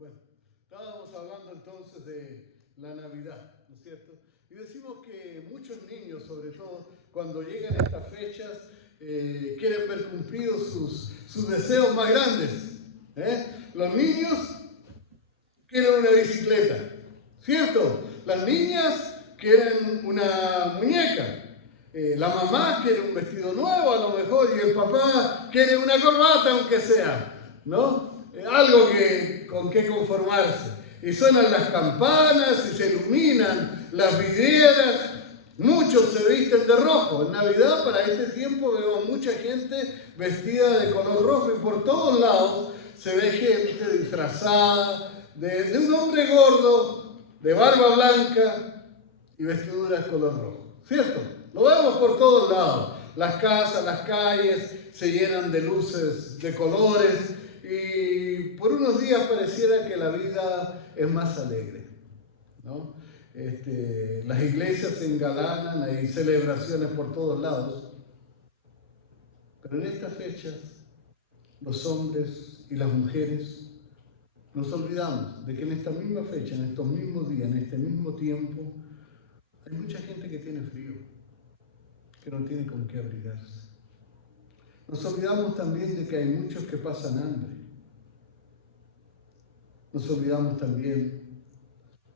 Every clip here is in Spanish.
Bueno, estábamos hablando entonces de la Navidad, ¿no es cierto? Y decimos que muchos niños, sobre todo cuando llegan estas fechas, quieren ver cumplidos sus deseos más grandes. Los niños quieren una bicicleta, ¿cierto? Las niñas quieren una muñeca. La mamá quiere un vestido nuevo a lo mejor y el papá quiere una corbata aunque sea, ¿no? Algo con que conformarse. Y suenan las campanas y se iluminan las vidrieras. Muchos se visten de rojo. En Navidad, para este tiempo, veo a mucha gente vestida de color rojo y por todos lados se ve gente disfrazada de un hombre gordo, de barba blanca y vestiduras color rojo. ¿Cierto? Lo vemos por todos lados. Las casas, las calles se llenan de luces, de colores y por unos días pareciera que la vida es más alegre, ¿no? Las iglesias se engalanan, hay celebraciones por todos lados. Pero en estas fechas, los hombres y las mujeres nos olvidamos de que en esta misma fecha, en estos mismos días, en este mismo tiempo, hay mucha gente que tiene frío, que no tiene con qué abrigarse. Nos olvidamos también de que hay muchos que pasan hambre. Nos olvidamos también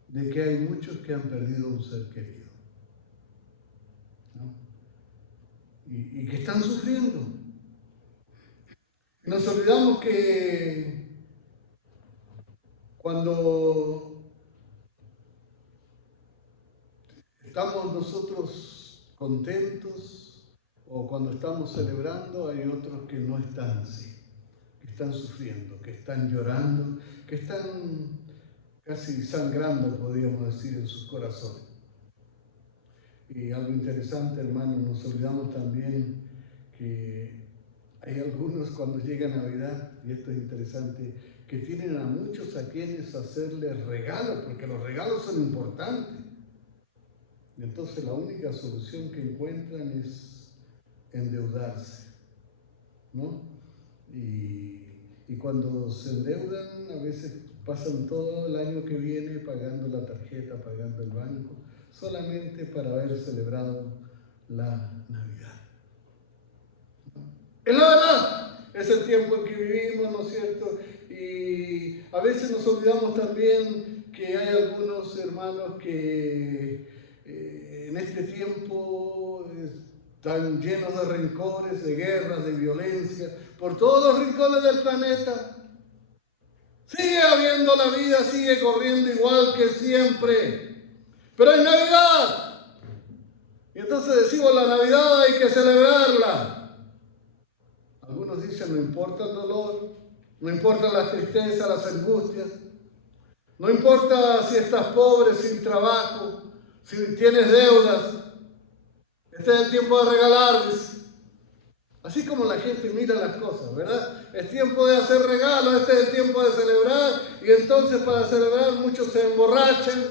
de que hay muchos que han perdido un ser querido, ¿no? Y que están sufriendo. Y nos olvidamos que cuando estamos nosotros contentos o cuando estamos celebrando, hay otros que no están así, que están sufriendo, que están llorando, que están casi sangrando, podríamos decir, en sus corazones. Y algo interesante, hermanos, nos olvidamos también que hay algunos cuando llega Navidad, y esto es interesante, que tienen a muchos a quienes hacerles regalos, porque los regalos son importantes. Y entonces la única solución que encuentran es endeudarse, ¿no? Y cuando se endeudan, a veces pasan todo el año que viene pagando la tarjeta, pagando el banco, solamente para haber celebrado la Navidad, ¿no? Es la verdad, es el tiempo en que vivimos, ¿no es cierto? Y a veces nos olvidamos también que hay algunos hermanos que en este tiempo están llenos de rencores, de guerras, de violencia, por todos los rincones del planeta. Sigue habiendo la vida, sigue corriendo igual que siempre. Pero hay Navidad. Y entonces decimos, la Navidad hay que celebrarla. Algunos dicen, no importa el dolor, no importa las tristezas, las angustias, no importa si estás pobre, sin trabajo, si tienes deudas. Este es el tiempo de regalar, dice. Así como la gente mira las cosas, ¿verdad? Es tiempo de hacer regalos, este es el tiempo de celebrar, y entonces para celebrar muchos se emborrachan,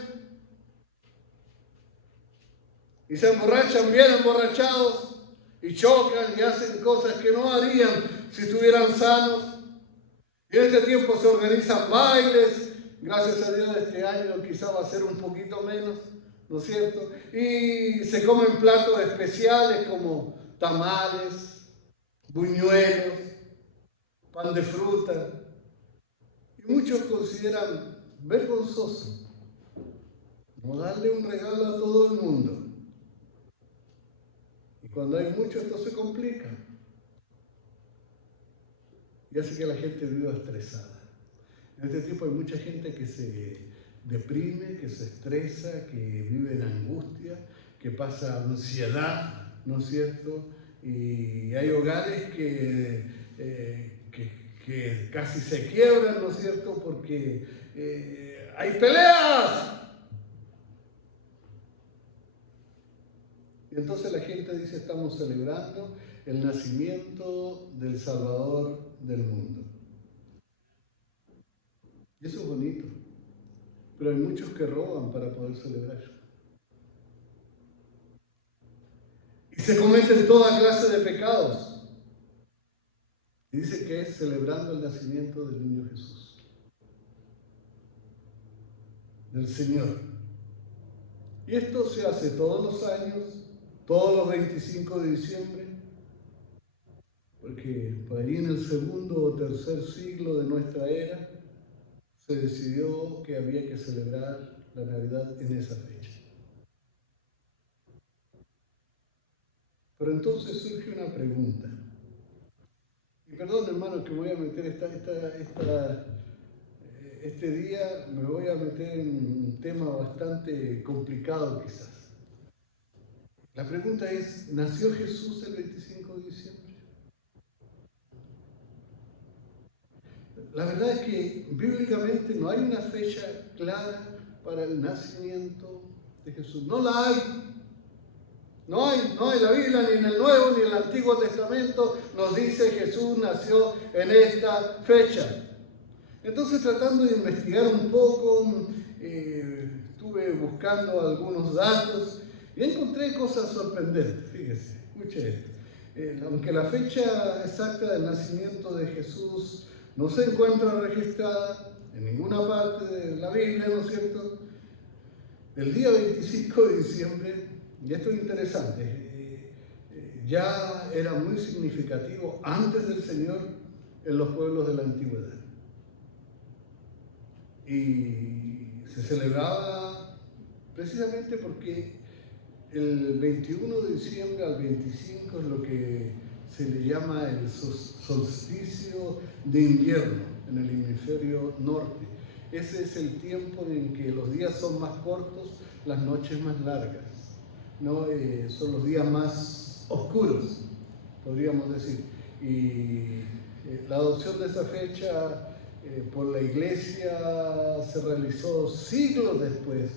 y se emborrachan bien emborrachados, y chocan y hacen cosas que no harían si estuvieran sanos. Y en este tiempo se organizan bailes, gracias a Dios este año quizá va a ser un poquito menos, ¿no es cierto? Y se comen platos especiales como tamales, buñuelos, pan de fruta. Y muchos consideran vergonzoso no darle un regalo a todo el mundo. Y cuando hay mucho esto se complica. Y hace que la gente viva estresada. En este tiempo hay mucha gente que se deprime, que se estresa, que vive en angustia, que pasa ansiedad, ¿no es cierto? Y hay hogares que casi se quiebran, ¿no es cierto? Porque hay peleas. Y entonces la gente dice, estamos celebrando el nacimiento del Salvador del mundo. Y eso es bonito. Pero hay muchos que roban para poder celebrar. Y se cometen toda clase de pecados. Y dice que es celebrando el nacimiento del niño Jesús. del Señor. Y esto se hace todos los años, todos los 25 de diciembre, porque por allí en el segundo o tercer siglo de nuestra era se decidió que había que celebrar la Navidad en esa fecha. Pero entonces surge una pregunta. Y perdón, hermano, que voy a meter este día, me voy a meter en un tema bastante complicado quizás. La pregunta es, ¿nació Jesús el 25 de diciembre? La verdad es que bíblicamente no hay una fecha clara para el nacimiento de Jesús. No la hay. No hay la Biblia, ni en el Nuevo ni en el Antiguo Testamento nos dice Jesús nació en esta fecha. Entonces, tratando de investigar un poco, estuve buscando algunos datos y encontré cosas sorprendentes. Fíjese, escuche esto. Aunque la fecha exacta del nacimiento de Jesús no se encuentra registrada en ninguna parte de la Biblia, ¿no es cierto? El día 25 de diciembre, y esto es interesante, ya era muy significativo antes del Señor en los pueblos de la antigüedad. Y se celebraba precisamente porque el 21 de diciembre al 25 es lo que se le llama el solsticio de invierno en el hemisferio norte. Ese es el tiempo en que los días son más cortos, las noches más largas, ¿no? Son los días más oscuros, podríamos decir. Y la adopción de esa fecha por la Iglesia se realizó siglos después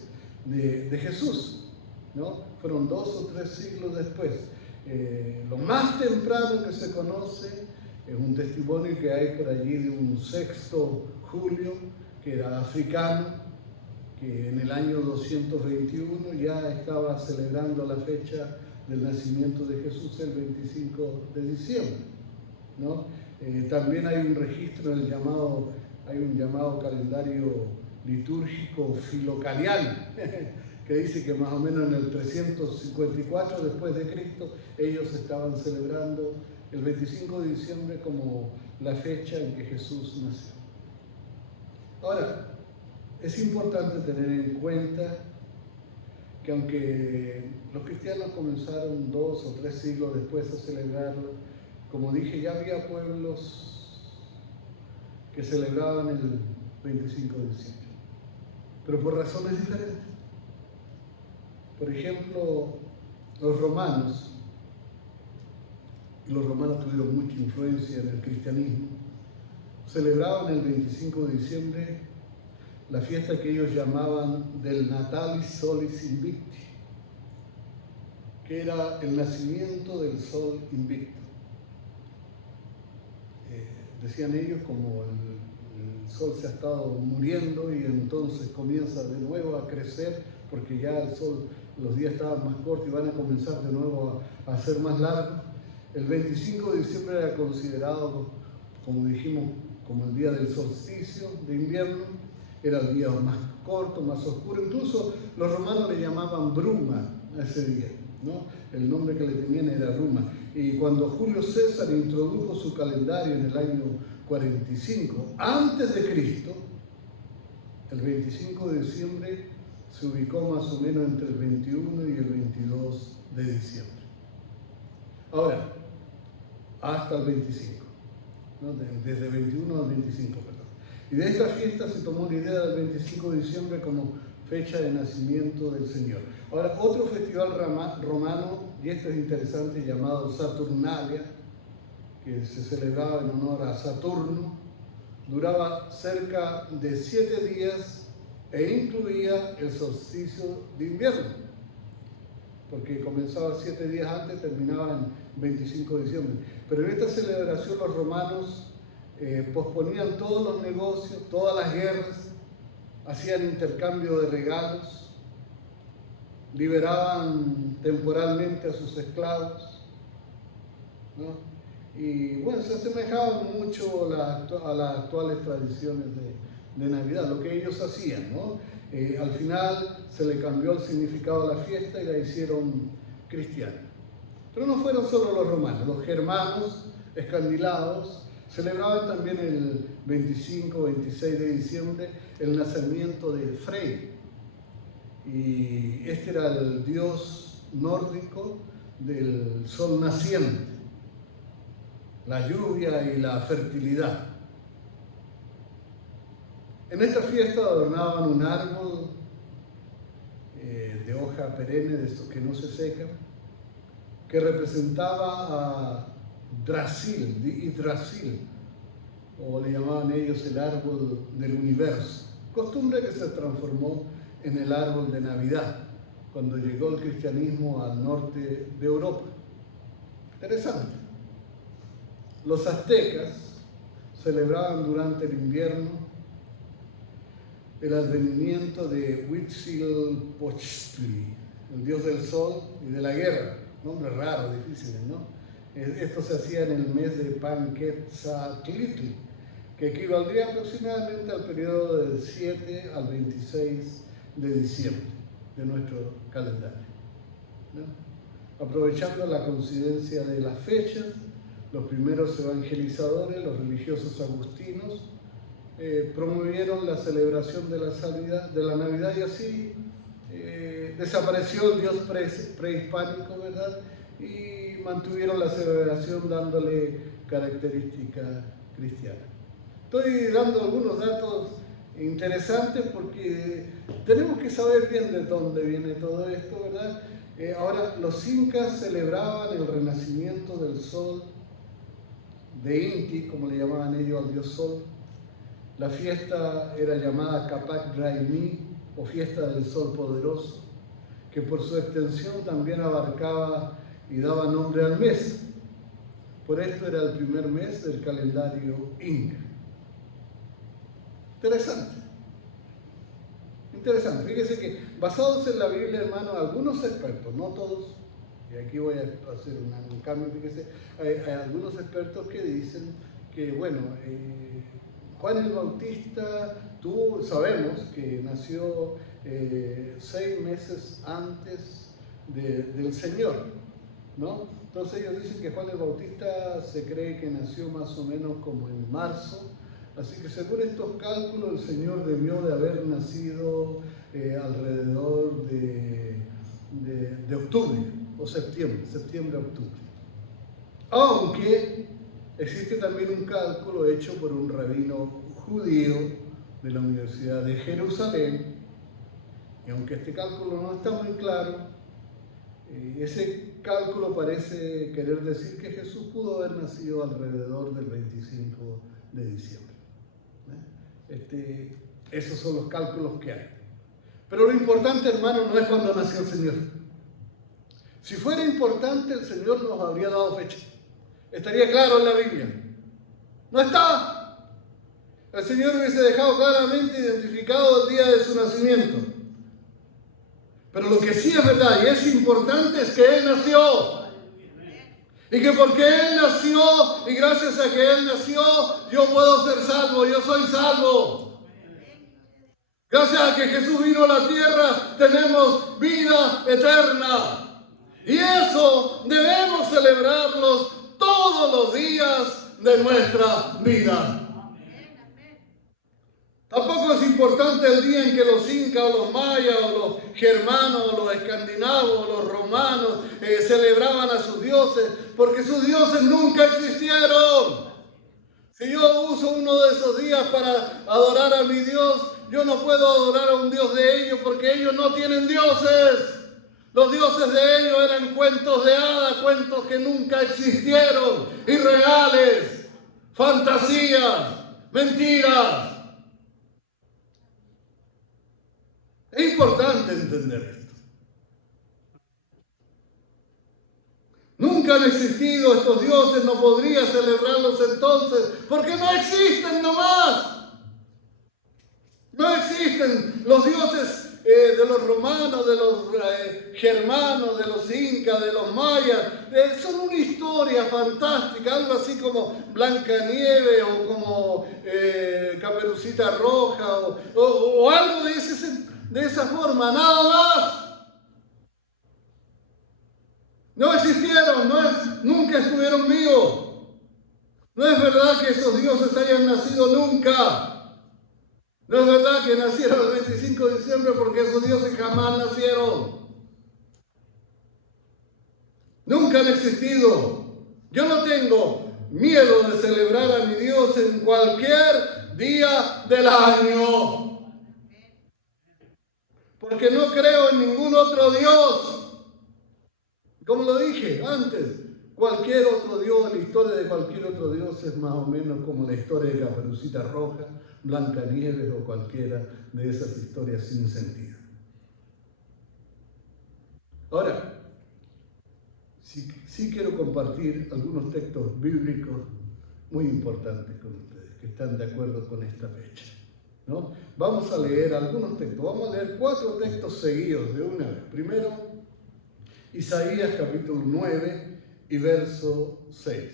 de Jesús, ¿no? Fueron 2 o 3 siglos después. Lo más temprano que se conoce es un testimonio que hay por allí de un 6 Julio, que era africano, que en el año 221 ya estaba celebrando la fecha del nacimiento de Jesús el 25 de diciembre, ¿no? También hay un registro en hay un llamado calendario litúrgico filocaliano, que dice que más o menos en el 354 después de Cristo ellos estaban celebrando el 25 de diciembre como la fecha en que Jesús nació. Ahora, es importante tener en cuenta que aunque los cristianos comenzaron 2 o 3 siglos después a celebrarlo, como dije, ya había pueblos que celebraban el 25 de diciembre, pero por razones diferentes. Por ejemplo, los romanos tuvieron mucha influencia en el cristianismo, celebraban el 25 de diciembre la fiesta que ellos llamaban del Natalis Solis Invicti, que era el nacimiento del sol invicto. Decían ellos, como el sol se ha estado muriendo y entonces comienza de nuevo a crecer, porque ya el sol, los días estaban más cortos y van a comenzar de nuevo a ser más largos. El 25 de diciembre era considerado, como dijimos, como el día del solsticio de invierno. Era el día más corto, más oscuro. Incluso los romanos le llamaban bruma a ese día, ¿no? El nombre que le tenían era bruma. Y cuando Julio César introdujo su calendario en el año 45 antes de Cristo, el 25 de diciembre se ubicó más o menos entre el 21 y el 22 de diciembre. Ahora, hasta el 25, ¿no? Desde el 21 al 25, perdón. Y de esta fiesta se tomó la idea del 25 de diciembre como fecha de nacimiento del Señor. Ahora, otro festival romano, y esto es interesante, llamado Saturnalia, que se celebraba en honor a Saturno, duraba cerca de 7 días e incluía el solsticio de invierno, porque comenzaba 7 días antes, terminaba en 25 de diciembre. Pero en esta celebración los romanos posponían todos los negocios, todas las guerras, hacían intercambio de regalos, liberaban temporalmente a sus esclavos, ¿no? Y bueno, se asemejaban mucho a las actuales tradiciones de Navidad, lo que ellos hacían, ¿no? Al final se le cambió el significado a la fiesta y la hicieron cristiana. Pero no fueron solo los romanos, los germanos, escandinavos, celebraban también el 25-26 de diciembre el nacimiento de Frey. Y este era el dios nórdico del sol naciente, la lluvia y la fertilidad. En esta fiesta adornaban un árbol de hoja perenne, de estos que no se secan, que representaba a Yggdrasil, o le llamaban ellos el árbol del universo, costumbre que se transformó en el árbol de Navidad cuando llegó el cristianismo al norte de Europa. Interesante. Los aztecas celebraban durante el invierno el advenimiento de Huitzilopochtli, el dios del sol y de la guerra. Nombres raros, difíciles, ¿no? Esto se hacía en el mes de Panquetzaltli, que equivaldría aproximadamente al periodo del 7 al 26 de diciembre de nuestro calendario, ¿no? Aprovechando la coincidencia de las fechas, los primeros evangelizadores, los religiosos agustinos, promovieron la celebración de la Navidad y así desapareció el dios prehispánico, ¿verdad? Y mantuvieron la celebración dándole característica cristiana. Estoy dando algunos datos interesantes porque tenemos que saber bien de dónde viene todo esto, ¿verdad? Ahora, los incas celebraban el renacimiento del sol de Inti, como le llamaban ellos al dios sol. La fiesta era llamada Capac Raimí, o fiesta del sol poderoso, que por su extensión también abarcaba y daba nombre al mes. Por esto era el primer mes del calendario inca. Interesante. Interesante. Fíjese que basados en la Biblia, hermano, algunos expertos, no todos, y aquí voy a hacer un cambio, fíjese, hay algunos expertos que dicen que, bueno, Juan el Bautista, sabemos que nació 6 meses antes del Señor, ¿no? Entonces ellos dicen que Juan el Bautista se cree que nació más o menos como en marzo, así que según estos cálculos el Señor debió de haber nacido alrededor de octubre o septiembre-octubre. Aunque existe también un cálculo hecho por un rabino judío de la Universidad de Jerusalén, y aunque este cálculo no está muy claro, ese cálculo parece querer decir que Jesús pudo haber nacido alrededor del 25 de diciembre. Esos son los cálculos que hay. Pero lo importante, hermano, no es cuando nació el Señor. Si fuera importante, el Señor nos habría dado fecha. Estaría claro en la Biblia. No está. El Señor hubiese dejado claramente identificado el día de su nacimiento. Pero lo que sí es verdad y es importante es que Él nació. Y que porque Él nació y gracias a que Él nació, yo puedo ser salvo, yo soy salvo. Gracias a que Jesús vino a la tierra, tenemos vida eterna. Y eso debemos celebrarlos todos los días de nuestra vida. Tampoco es importante el día en que los incas o los mayas o los germanos o los escandinavos o los romanos celebraban a sus dioses, porque sus dioses nunca existieron. Si yo uso uno de esos días para adorar a mi Dios, yo no puedo adorar a un Dios de ellos porque ellos no tienen dioses. Los dioses de ellos eran cuentos de hadas, cuentos que nunca existieron, irreales, fantasías, mentiras. Es importante entender esto. Nunca han existido estos dioses, no podría celebrarlos entonces, porque no existen nomás. No existen los dioses de los romanos, de los germanos, de los incas, de los mayas, son una historia fantástica, algo así como Blancanieves o como Caperucita Roja o algo de esa forma, nada más. No existieron, nunca estuvieron vivos. No es verdad que esos dioses hayan nacido nunca. No es verdad que nacieron el 25 de diciembre porque esos dioses jamás nacieron. Nunca han existido. Yo no tengo miedo de celebrar a mi Dios en cualquier día del año. Porque no creo en ningún otro Dios. Como lo dije antes, cualquier otro Dios, la historia de cualquier otro Dios es más o menos como la historia de Caperucita Roja, Blancanieves o cualquiera de esas historias sin sentido. Ahora, sí quiero compartir algunos textos bíblicos muy importantes con ustedes, que están de acuerdo con esta fecha, ¿no? Vamos a leer algunos textos, vamos a leer 4 textos seguidos de una vez. Primero, Isaías capítulo 9 y verso 6.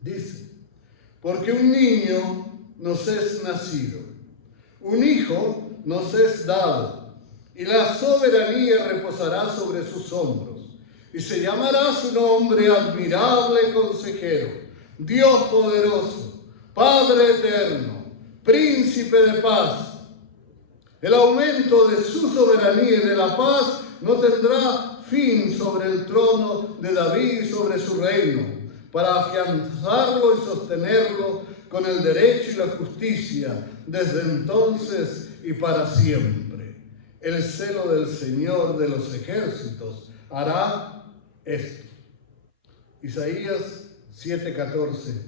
Dice, porque un niño nos es nacido, un hijo nos es dado, y la soberanía reposará sobre sus hombros, y se llamará su nombre admirable consejero, Dios poderoso, Padre eterno, príncipe de paz. El aumento de su soberanía y de la paz no tendrá fin sobre el trono de David y sobre su reino, para afianzarlo y sostenerlo con el derecho y la justicia, desde entonces y para siempre. El celo del Señor de los ejércitos hará esto. Isaías 7:14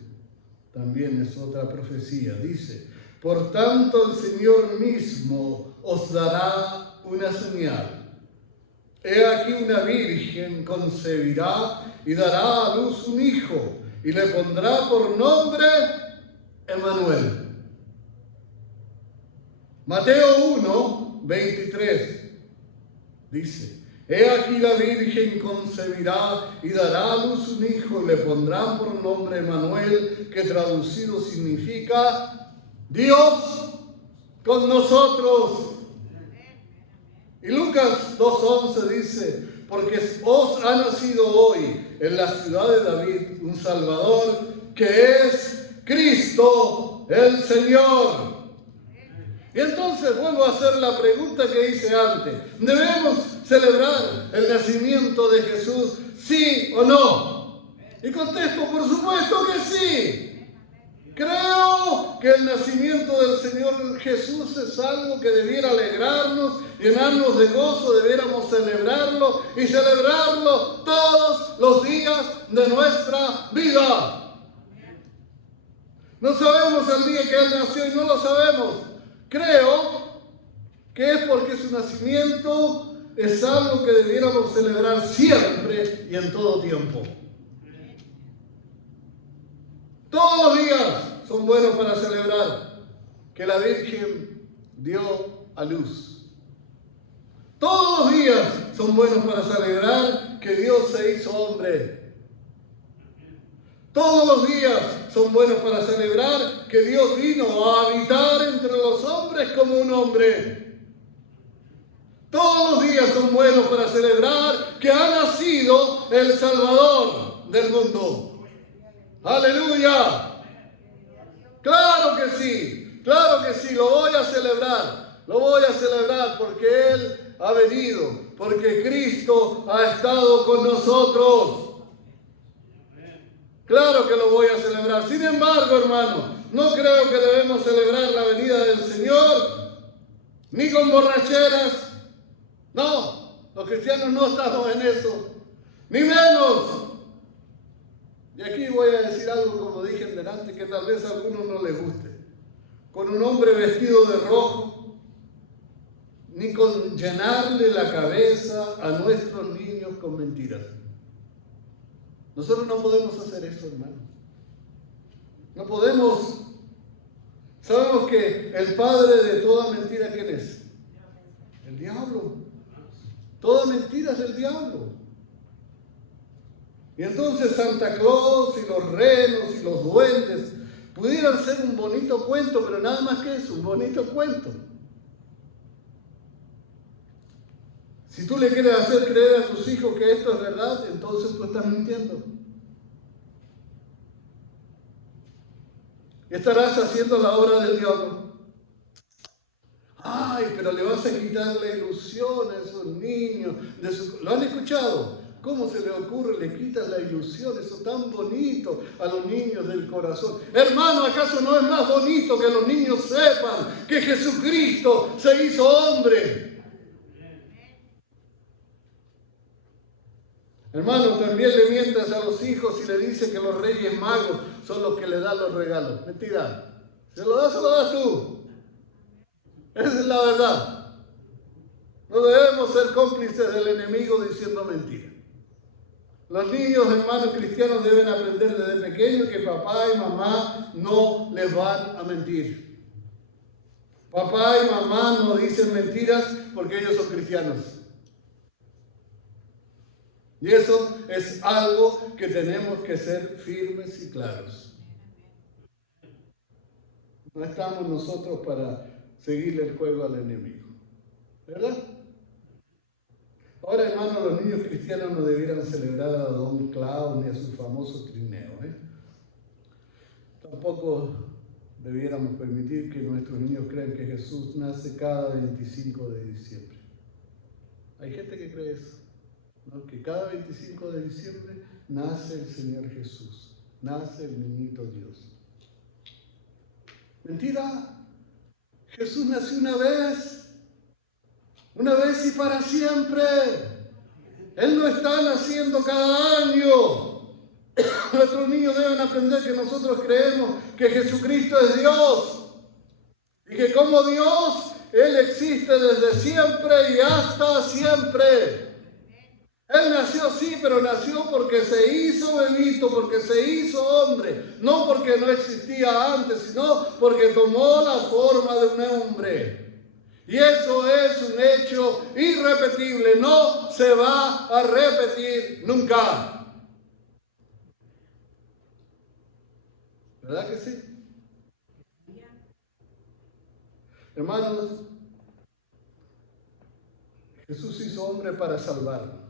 también es otra profecía. Dice, por tanto el Señor mismo os dará una señal. He aquí una virgen concebirá y dará a luz un hijo, y le pondrá por nombre Emmanuel. Mateo 1:23 dice, he aquí la virgen concebirá y dará a luz un hijo, y le pondrán por nombre Emmanuel, que traducido significa Dios con nosotros. Y Lucas 2:11 dice, porque os ha nacido hoy en la ciudad de David un Salvador, que es Cristo el Señor. Y entonces vuelvo a hacer la pregunta que hice antes. ¿Debemos celebrar el nacimiento de Jesús, sí o no? Y contesto, por supuesto que sí. Creo que el nacimiento del Señor Jesús es algo que debiera alegrarnos, llenarnos de gozo, debiéramos celebrarlo y celebrarlo todos los días de nuestra vida. No sabemos el día que Él nació y no lo sabemos. Creo que es porque su nacimiento es algo que debiéramos celebrar siempre y en todo tiempo. Todos los días son buenos para celebrar que la Virgen dio a luz. Todos los días son buenos para celebrar que Dios se hizo hombre. Todos los días son buenos para celebrar que Dios vino a habitar entre los hombres como un hombre. Todos los días son buenos para celebrar que ha nacido el Salvador del mundo. ¡Aleluya! Claro que sí, lo voy a celebrar porque Él ha venido, porque Cristo ha estado con nosotros. Claro que lo voy a celebrar. Sin embargo, hermano, no creo que debemos celebrar la venida del Señor, ni con borracheras. No, los cristianos no estamos en eso, ni menos. Y aquí voy a decir algo, como dije en delante, que tal vez a algunos no les guste. Con un hombre vestido de rojo, ni con llenarle la cabeza a nuestros niños con mentiras. Nosotros no podemos hacer eso, hermano. No podemos. Sabemos que el padre de toda mentira, ¿quién es? El diablo. Toda mentira es del diablo. Y entonces Santa Claus y los renos y los duendes pudieran ser un bonito cuento, pero nada más que eso, un bonito cuento. Si tú le quieres hacer creer a tus hijos que esto es verdad, entonces tú estás mintiendo. Estarás haciendo la obra del diablo. Ay, pero le vas a quitar la ilusión a esos niños. ¿Lo han escuchado? ¿Cómo se le ocurre? Le quitas la ilusión, eso tan bonito a los niños del corazón. Hermano, ¿acaso no es más bonito que los niños sepan que Jesucristo se hizo hombre? Hermano, también le mientas a los hijos y le dices que los reyes magos son los que le dan los regalos. Mentira. Se lo das tú. Esa es la verdad. No debemos ser cómplices del enemigo diciendo mentiras. Los niños, hermanos cristianos, deben aprender desde pequeños que papá y mamá no les van a mentir. Papá y mamá no dicen mentiras porque ellos son cristianos. Y eso es algo que tenemos que ser firmes y claros. No estamos nosotros para seguirle el juego al enemigo. ¿Verdad? Ahora, hermanos, los niños cristianos no debieran celebrar a Don Claus ni a su famoso trineo. Tampoco debiéramos permitir que nuestros niños crean que Jesús nace cada 25 de diciembre. Hay gente que cree eso, ¿no? Que cada 25 de diciembre nace el Señor Jesús, nace el niñito Dios. Mentira. Jesús nació una vez y para siempre. Él no está naciendo cada año. Nuestros niños deben aprender que nosotros creemos que Jesucristo es Dios y que como Dios, Él existe desde siempre y hasta siempre. Él nació sí, pero nació porque se hizo bebito, porque se hizo hombre, no porque no existía antes, sino porque tomó la forma de un hombre. Y eso es un hecho irrepetible, no se va a repetir nunca. ¿Verdad que sí? Hermanos, Jesús hizo hombre para salvarnos.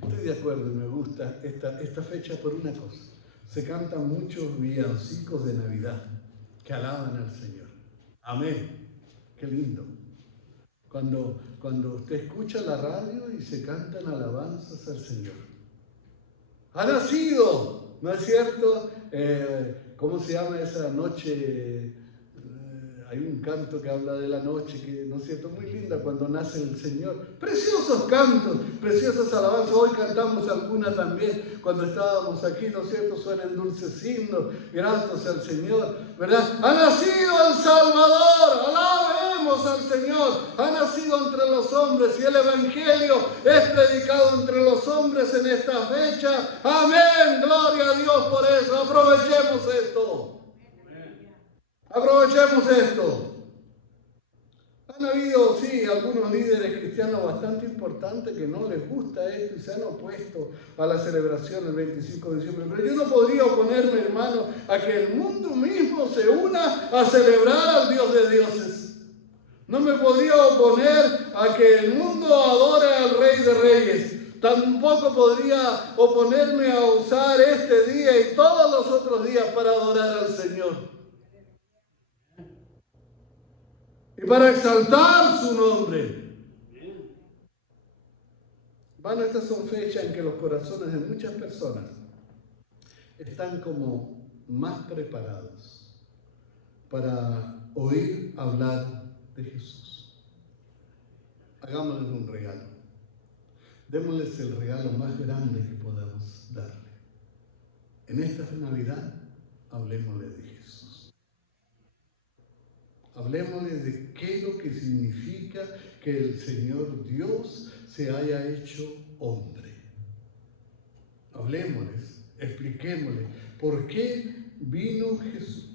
Estoy de acuerdo y me gusta esta fecha por una cosa. Se cantan muchos villancicos de Navidad que alaban al Señor. Amén. Qué lindo. Cuando usted escucha la radio y se cantan alabanzas al Señor. Ha nacido, ¿no es cierto? ¿Cómo se llama esa noche? Hay un canto que habla de la noche, que, ¿no es cierto?, muy linda cuando nace el Señor. Preciosos cantos, preciosas alabanzas. Hoy cantamos alguna también cuando estábamos aquí, ¿no es cierto? Suenan dulces himnos, gratos al Señor, ¿verdad? Ha nacido el Salvador, alabemos al Señor. Ha nacido entre los hombres y el Evangelio es predicado entre los hombres en esta fecha. Amén, gloria a Dios por eso. Aprovechemos esto. Aprovechemos esto. Han habido, sí, algunos líderes cristianos bastante importantes que no les gusta esto y se han opuesto a la celebración del 25 de diciembre. Pero yo no podría oponerme, hermano, a que el mundo mismo se una a celebrar al Dios de dioses. No me podría oponer a que el mundo adore al Rey de Reyes. Tampoco podría oponerme a usar este día y todos los otros días para adorar al Señor. Y para exaltar su nombre. Bueno, estas son fechas en que los corazones de muchas personas están como más preparados para oír hablar de Jesús. Hagámosles un regalo. Démosles el regalo más grande que podamos darle. En esta Navidad, hablemosle de Jesús. Hablemosle de qué es lo que significa que el Señor Dios se haya hecho hombre. Hablemosles, expliquémosle por qué vino Jesús.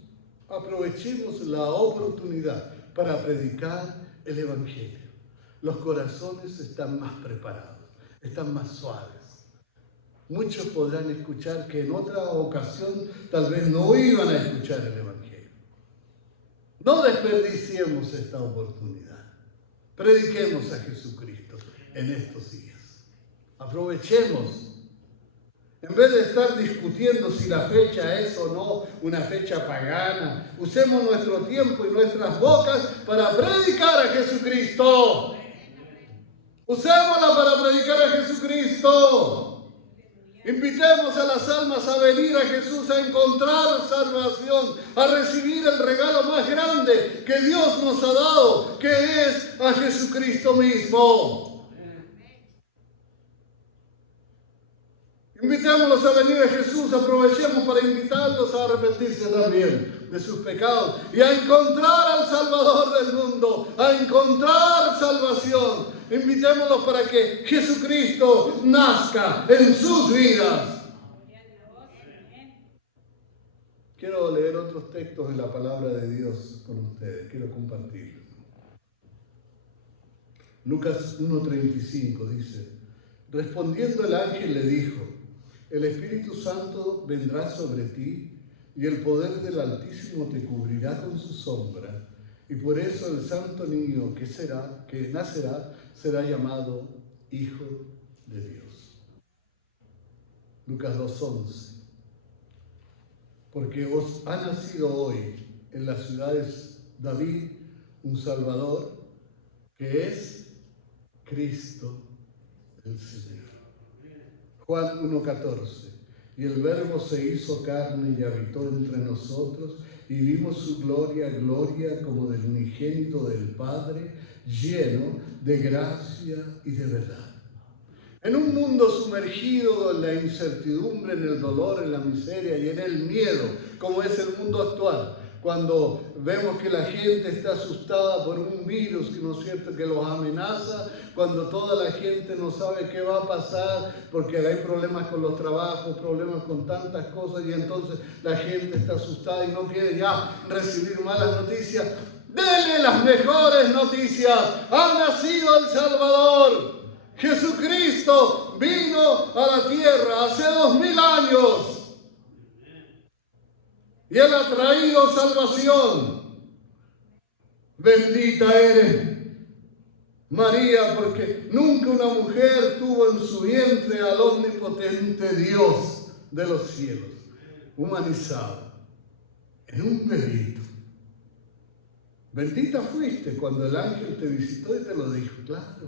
Aprovechemos la oportunidad para predicar el Evangelio. Los corazones están más preparados, están más suaves. muchos podrán escuchar que en otra ocasión tal vez no iban a escuchar el Evangelio. No desperdiciemos esta oportunidad. Prediquemos a Jesucristo en estos días. Aprovechemos. En vez de estar discutiendo si la fecha es o no una fecha pagana, usemos nuestro tiempo y nuestras bocas para predicar a Jesucristo. Usémosla para predicar a Jesucristo. Invitemos a las almas a venir a Jesús, a encontrar salvación, a recibir el regalo más grande que Dios nos ha dado, que es a Jesucristo mismo. Invitémoslos a venir a Jesús, aprovechemos para invitarlos a arrepentirse también de sus pecados y a encontrar al Salvador del mundo, a encontrar salvación. Invitémoslos para que Jesucristo nazca en sus vidas. Quiero leer otros textos de la palabra de Dios con ustedes, quiero compartirlos. Lucas 1:35 dice: respondiendo el ángel le dijo: el Espíritu Santo vendrá sobre ti y el poder del Altísimo te cubrirá con su sombra, y por eso el santo niño que nacerá será llamado Hijo de Dios. Lucas 2:11. Porque os ha nacido hoy en las ciudades David un Salvador, que es Cristo el Señor. Juan 1:14. Y el Verbo se hizo carne y habitó entre nosotros, y vimos su gloria, gloria como del unigénito del Padre, lleno de gracia y de verdad. En un mundo sumergido en la incertidumbre, en el dolor, en la miseria y en el miedo, como es el mundo actual, cuando vemos que la gente está asustada por un virus, ¿no es cierto?, que los amenaza, cuando toda la gente no sabe qué va a pasar, porque hay problemas con los trabajos, problemas con tantas cosas, y entonces la gente está asustada y no quiere ya recibir malas noticias. ¡Denle las mejores noticias! ¡Ha nacido el Salvador! Jesucristo vino a la tierra hace 2000 años. Y Él ha traído salvación. Bendita eres, María, porque nunca una mujer tuvo en su vientre al omnipotente Dios de los cielos, humanizado, en un bebito. Bendita fuiste cuando el ángel te visitó y te lo dijo, claro.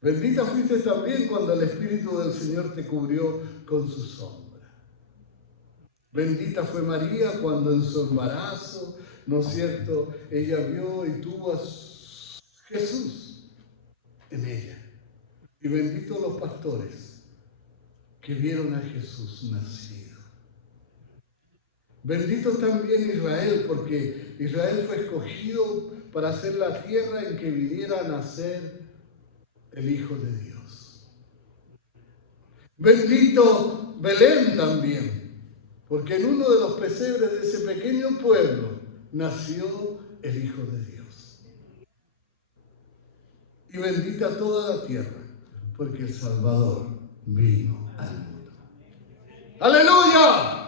Bendita fuiste también cuando el Espíritu del Señor te cubrió con su sombra. Bendita fue María cuando en su embarazo, ¿no es cierto?, ella vio y tuvo a Jesús en ella. Y benditos los pastores que vieron a Jesús nacido. Bendito también Israel, porque Israel fue escogido para ser la tierra en que viniera a nacer el Hijo de Dios. Bendito Belén también, porque en uno de los pesebres de ese pequeño pueblo nació el Hijo de Dios. Y bendita toda la tierra, porque el Salvador vino al mundo. ¡Aleluya!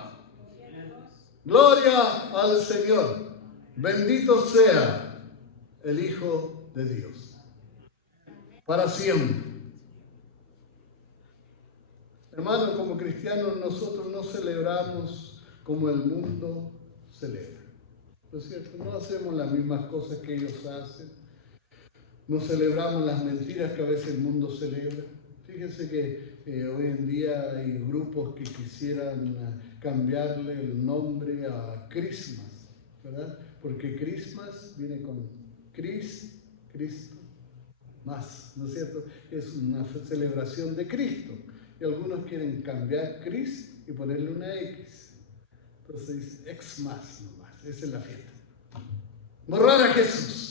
Gloria al Señor. Bendito sea el Hijo de Dios. Para siempre. Hermanos, como cristianos nosotros no celebramos como el mundo celebra. ¿No es cierto? No hacemos las mismas cosas que ellos hacen. No celebramos las mentiras que a veces el mundo celebra. Fíjense que hoy en día hay grupos que quisieran cambiarle el nombre a Christmas, ¿verdad? Porque Christmas viene con Cristo, más, ¿no es cierto? Es una celebración de Cristo. Y algunos quieren cambiar Cristo y ponerle una X. Entonces dice Xmas nomás, esa es la fiesta. Borrar a Jesús.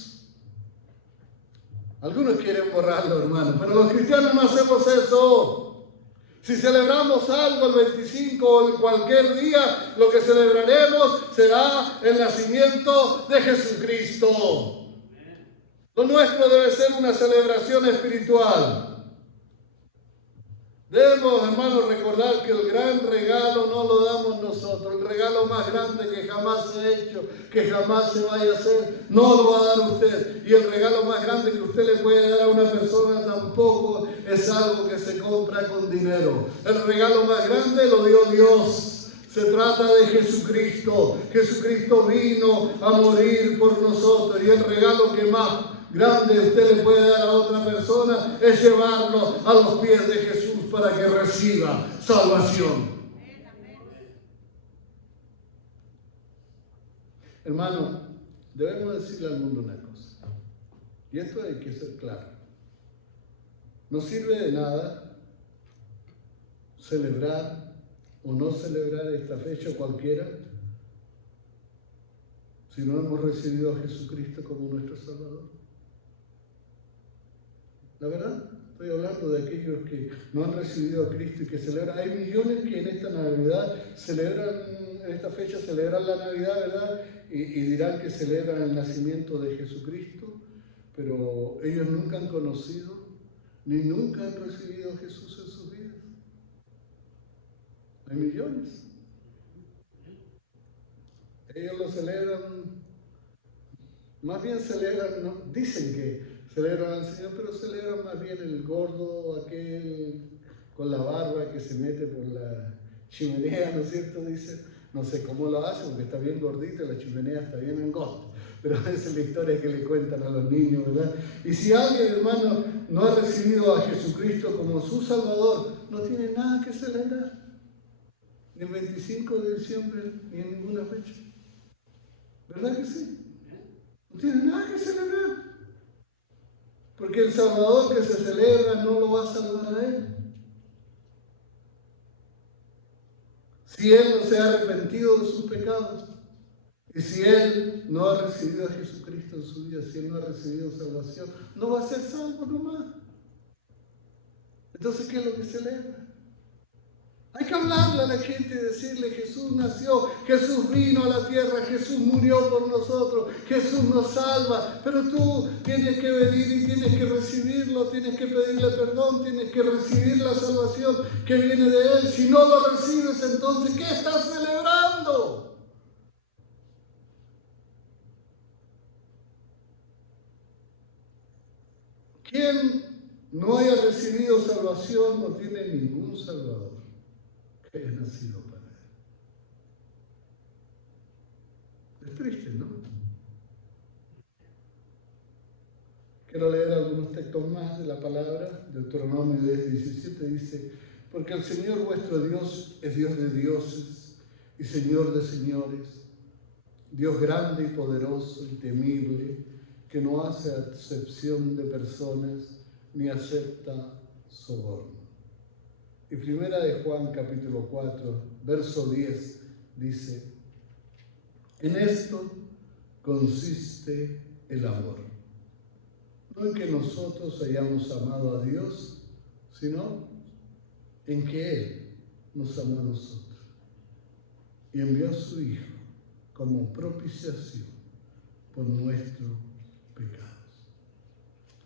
Algunos quieren borrarlo, hermano, pero los cristianos no hacemos eso. Si celebramos algo el 25 o en cualquier día, lo que celebraremos será el nacimiento de Jesucristo. Lo nuestro debe ser una celebración espiritual. Debemos, hermanos, recordar que el gran regalo no lo damos nosotros. El regalo más grande que jamás se ha hecho, que jamás se vaya a hacer, no lo va a dar usted. Y el regalo más grande que usted le puede dar a una persona tampoco es algo que se compra con dinero. El regalo más grande lo dio Dios. Se trata de Jesucristo. Jesucristo vino a morir por nosotros. Y el regalo que más grande usted le puede dar a otra persona es llevarlo a los pies de Jesús para que reciba salvación. Hermano, debemos decirle al mundo una cosa, y esto hay que ser claro. No sirve de nada celebrar o no celebrar esta fecha cualquiera si no hemos recibido a Jesucristo como nuestro Salvador. La verdad, estoy hablando de aquellos que no han recibido a Cristo y que celebran. Hay millones que en esta Navidad en esta fecha celebran la Navidad, ¿verdad? Y dirán que celebran el nacimiento de Jesucristo, pero ellos nunca han conocido ni nunca han recibido a Jesús en sus vidas. Hay millones. Ellos lo celebran, más bien celebran, ¿no? Dicen que celebran al Señor, pero celebran más bien el gordo, aquel con la barba que se mete por la chimenea, ¿no es cierto? Dice, no sé cómo lo hace, porque está bien gordito y la chimenea está bien angosta. Pero esa es la historia que le cuentan a los niños, ¿verdad? Y si alguien, hermano, no ha recibido a Jesucristo como su Salvador, no tiene nada que celebrar. Ni el 25 de diciembre, ni en ninguna fecha. ¿Verdad que sí? No tiene nada que celebrar. Porque el Salvador que se celebra no lo va a salvar a él. Si él no se ha arrepentido de sus pecados, y si él no ha recibido a Jesucristo en su vida, si él no ha recibido salvación, no va a ser salvo nomás. Entonces, ¿qué es lo que celebra? Hay que hablarle a la gente y decirle: Jesús nació, Jesús vino a la tierra, Jesús murió por nosotros, Jesús nos salva, pero tú tienes que venir y tienes que recibirlo, tienes que pedirle perdón, tienes que recibir la salvación que viene de Él. Si no lo recibes, entonces, ¿qué estás celebrando? Quien no haya recibido salvación no tiene ningún Salvador que haya nacido para Él. Es triste, ¿no? Quiero leer algunos textos más de la palabra. Deuteronomio 10:17 dice: porque el Señor vuestro Dios es Dios de dioses y Señor de señores, Dios grande y poderoso y temible, que no hace acepción de personas ni acepta soborno. Y primera de Juan capítulo 4, verso 10 dice: en esto consiste el amor. No en que nosotros hayamos amado a Dios, sino en que Él nos amó a nosotros y envió a su Hijo como propiciación por nuestros pecados.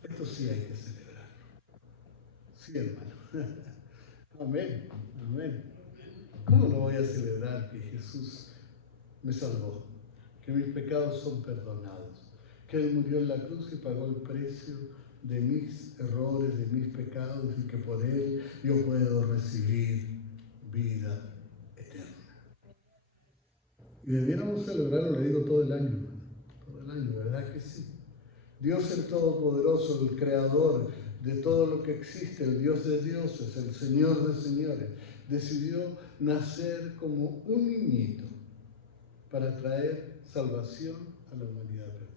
Esto sí hay que celebrarlo. Sí, hermano. Amén, amén. ¿Cómo no voy a celebrar que Jesús me salvó? Que mis pecados son perdonados, que Él murió en la cruz y pagó el precio de mis errores, de mis pecados, y que por Él yo puedo recibir vida eterna. Y debiéramos celebrarlo, le digo, todo el año, ¿verdad que sí? Dios el Todopoderoso, el Creador de todo lo que existe, el Dios de dioses, el Señor de señores, decidió nacer como un niñito para traer salvación a la humanidad perdida.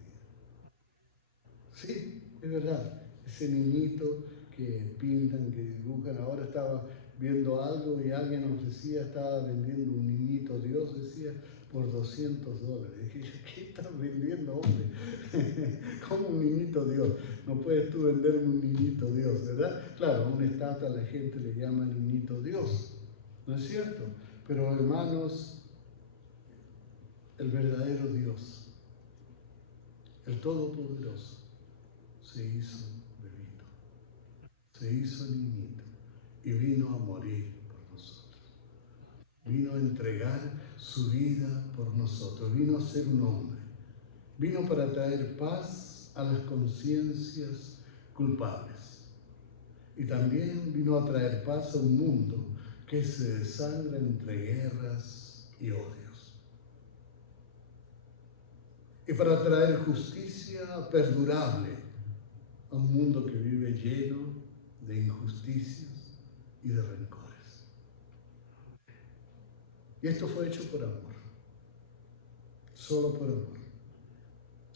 Sí, es verdad, ese niñito que pintan, que dibujan. Ahora estaba viendo algo y alguien ofrecía, estaba vendiendo un niñito Dios, decía, por $200. Dije, ¿qué estás vendiendo, hombre? ¿Cómo un niñito Dios? No puedes tú venderme un niñito Dios, ¿verdad? Claro, a una estatua la gente le llama niñito Dios, ¿no es cierto? Pero hermanos, el verdadero Dios, el Todopoderoso, se hizo bebito, se hizo niñito y vino a morir por nosotros. Vino a entregar su vida por nosotros, vino a ser un hombre. Vino para traer paz a las conciencias culpables. Y también vino a traer paz a un mundo que se desangra entre guerras y odios. Y para traer justicia perdurable a un mundo que vive lleno de injusticias y de rencores. Y esto fue hecho por amor, solo por amor.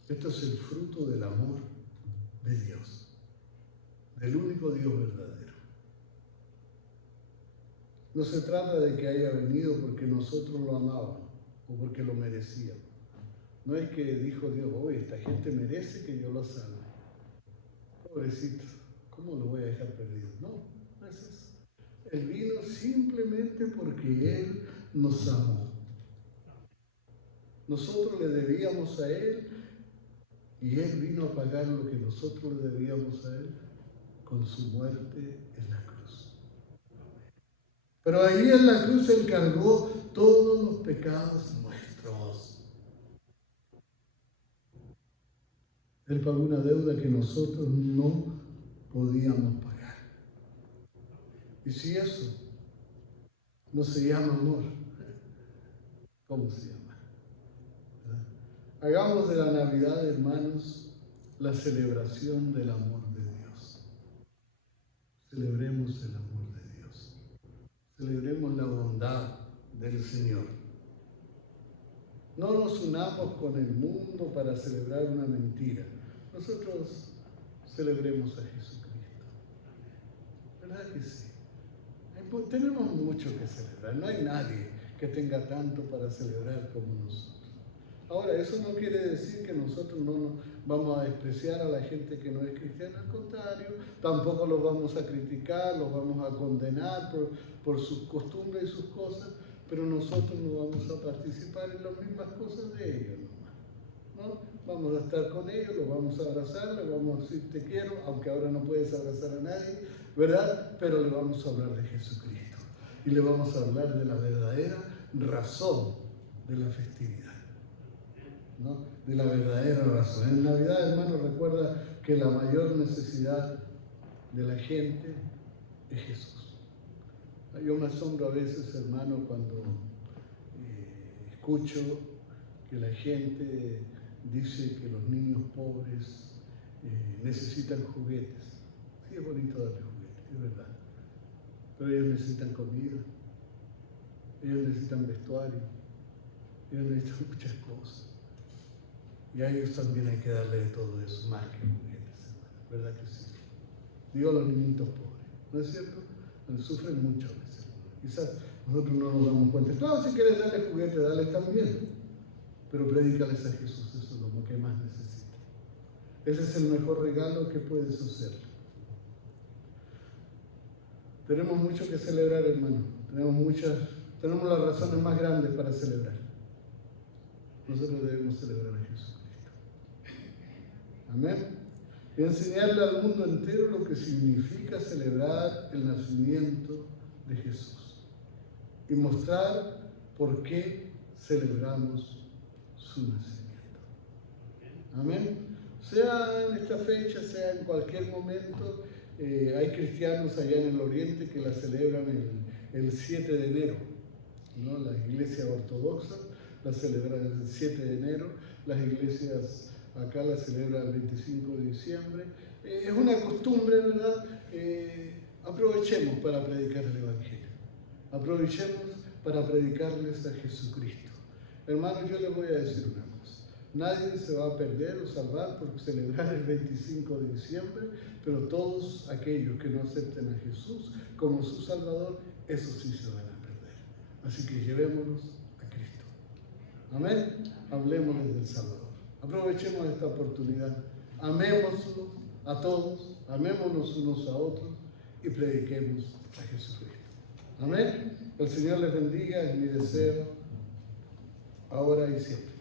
Esto es el fruto del amor de Dios, del único Dios verdadero. No se trata de que haya venido porque nosotros lo amábamos o porque lo merecíamos. No es que dijo Dios, oye, esta gente merece que yo lo salve. Pobrecito, ¿cómo lo voy a dejar perdido? No, no es eso. Él vino simplemente porque Él nos amó. Nosotros le debíamos a Él y Él vino a pagar lo que nosotros le debíamos a Él con su muerte en la cruz. Pero ahí en la cruz Él cargó todos los pecados nuestros. Él pagó una deuda que nosotros no podíamos pagar. Y si eso no se llama amor, ¿cómo se llama? ¿Verdad? Hagamos de la Navidad, hermanos, la celebración del amor de Dios. Celebremos el amor de Dios. Celebremos la bondad del Señor. No nos unamos con el mundo para celebrar una mentira. Nosotros celebremos a Jesucristo. ¿Verdad que sí? Tenemos mucho que celebrar. No hay nadie que tenga tanto para celebrar como nosotros. Ahora, eso no quiere decir que nosotros no nos vamos a despreciar a la gente que no es cristiana. Al contrario, tampoco los vamos a criticar, los vamos a condenar por sus costumbres y sus cosas, pero nosotros no vamos a participar en las mismas cosas de ellos nomás, ¿no? Vamos a estar con ellos, los vamos a abrazar, les vamos a decir te quiero, aunque ahora no puedes abrazar a nadie, ¿verdad? Pero le vamos a hablar de Jesucristo y le vamos a hablar de la verdadera razón de la festividad, ¿no? De la verdadera razón. En Navidad, hermano, recuerda que la mayor necesidad de la gente es Jesús. Yo me asombro a veces, hermano, cuando escucho que la gente dice que los niños pobres necesitan juguetes. Sí, es bonito darle juguetes, es verdad. Pero ellos necesitan comida, ellos necesitan vestuario, ellos necesitan muchas cosas. Y a ellos también hay que darle de todo eso, más que juguetes, hermano. ¿Verdad que sí? Digo a los niñitos pobres, ¿no es cierto? Sufren mucho a veces. Quizás nosotros no nos damos cuenta. Claro, si quieres darle juguetes, dale también. Pero predícales a Jesús, eso es lo que más necesita. Ese es el mejor regalo que puedes hacer. Tenemos mucho que celebrar, hermano. Tenemos las razones más grandes para celebrar. Nosotros debemos celebrar a Jesucristo. Amén. Y enseñarle al mundo entero lo que significa celebrar el nacimiento de Jesús. Y mostrar por qué celebramos su nacimiento. Amén. Sea en esta fecha, sea en cualquier momento, hay cristianos allá en el oriente que la celebran el 7 de enero, ¿no? La iglesia ortodoxa la celebra el 7 de enero, las iglesias acá la celebran el 25 de diciembre. Es una costumbre, ¿verdad? Aprovechemos para predicar el Evangelio. Aprovechemos para predicarles a Jesucristo. Hermanos, yo les voy a decir una cosa. Nadie se va a perder o salvar por celebrar el 25 de diciembre, pero todos aquellos que no acepten a Jesús como su Salvador, esos sí se van a perder. Así que llevémonos a Cristo. Amén. Hablemosles del Salvador. Aprovechemos esta oportunidad. Amémoslo a todos, amémonos unos a otros y prediquemos a Jesucristo. Amén. El Señor les bendiga, es mi deseo, ahora y siempre.